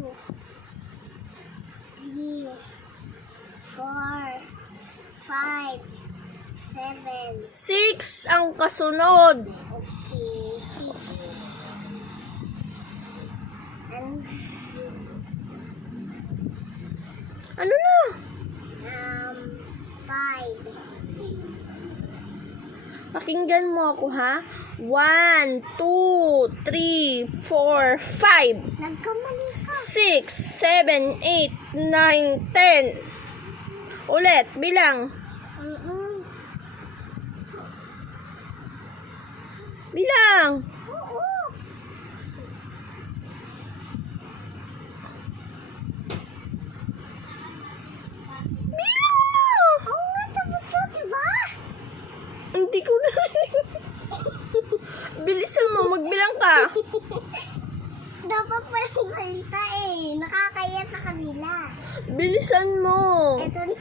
3, 4, 5, 7. 6 ang kasunod. Okay, 6. And, Ano na? 5. Pakinggan mo ako, ha? 1, 2, 3, 4, 5. Nagkamali ka. 6, 7, 8, 9, 10. Ulit, bilang. Bilang. Oo. Bilang. Oo nga, tapos na, diba? Hindi ko na. Bilisan mo, magbilang ka. Dapat palang malita eh. Nakakaya sa kanila. Bilisan mo. Ito na.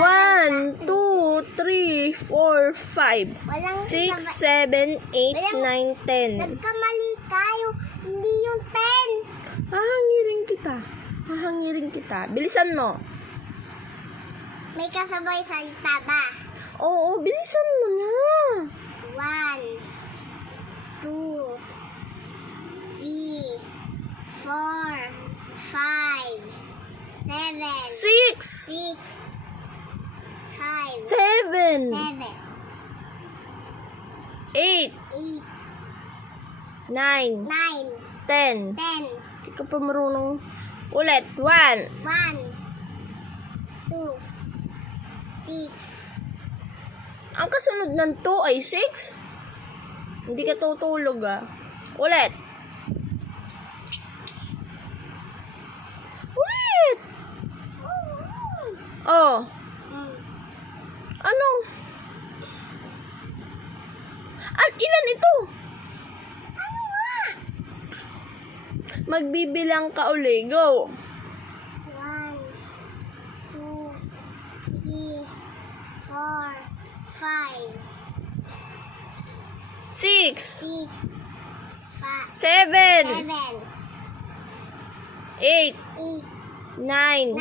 One, 2, 3, 4, 5, Walang 6, 7, 8, 9, 10. Nagkamali kayo. Hindi yung 10. Hahangirin kita. Hahangirin kita. Bilisan mo. May kasabay salita ba? Oo, bilisan mo na. 1, 2, 3, 4, 5, 7, 6, 6, 5, 7, 7, 8, 8, 9, 9, 10. 10, Hindi ka pa marunong. Ulit. 1, 1, 2, 6, ang kasunod ng 2 ay 6. Hindi ka tutulog, ah. Ulit. Ulit. Oh. Ano? Ilan ito? Ano nga? Magbibilang ka uli. Go. 1, 2, 3, 4, 5, 6, 6, 7, 7, 8, 8, 9, 9,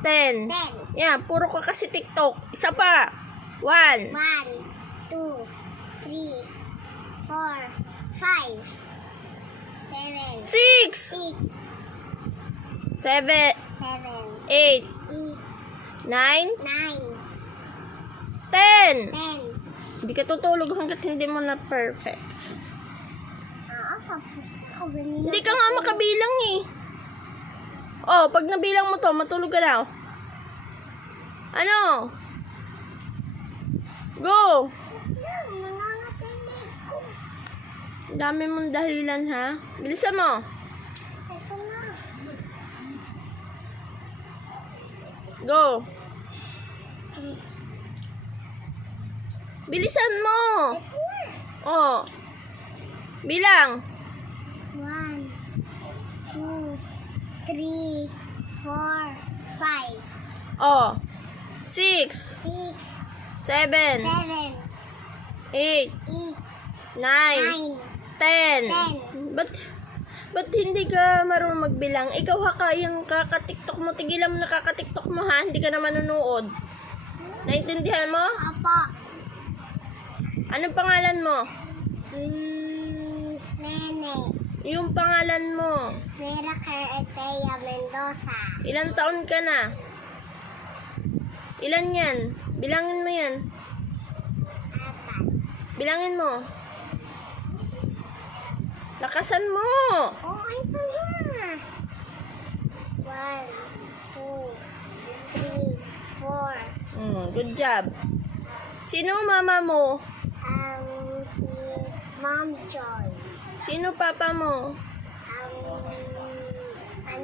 10. 10. Yan, puro ka kasi TikTok. Isa pa. 1, 1, 2, 3, 4, 5, 7, 6, 6, 7, 7, 8, 8, 9, 10. 9, 10. Hindi ka tutulog hanggat hindi mo na perfect. Tapos ako ganun. Hindi ka nga makabilang eh. Oh, pag nabilang mo to, matulog ka na. Ano? Go! Nangangatili ko. Ang dami mong dahilan, ha? Bilisan mo. Ito na. Go. Bilisan mo. Ito na. Oh. Bilang. 1, 2, 3, 4, 5, Oh. 6, 6, 7, 7, 8, 8, 9, 9, 10. Ba't hindi ka marunong magbilang? Ikaw ha, kayang kaka-tiktok mo. Tigilan mo na kaka-tiktok mo, ha? Hindi ka na manunood. Naintindihan mo? Apo. Anong pangalan mo? Nene. Yung pangalan mo. Vera Carretea Mendoza. Ilang taon ka na? Ilan yan? Bilangin mo yan. 4. Bilangin mo. Lakasan mo. Oh, ito na. 1, 2, 3, 4. Good job. Sino mama mo? Si Mom Joy. Sino papa mo? Si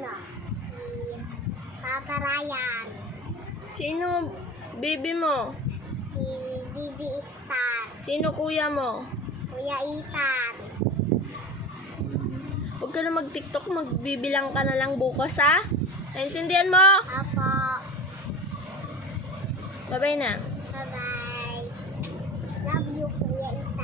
Papa Ryan. Sino baby mo? Si Bibi Star. Sino kuya mo? Kuya Ethan. Huwag ka na mag-tiktok, magbibilang ka na lang bukas, ha? Naintindihan mo? Apo. Bye-bye na. Bye-bye. Love you, Kuya Ita.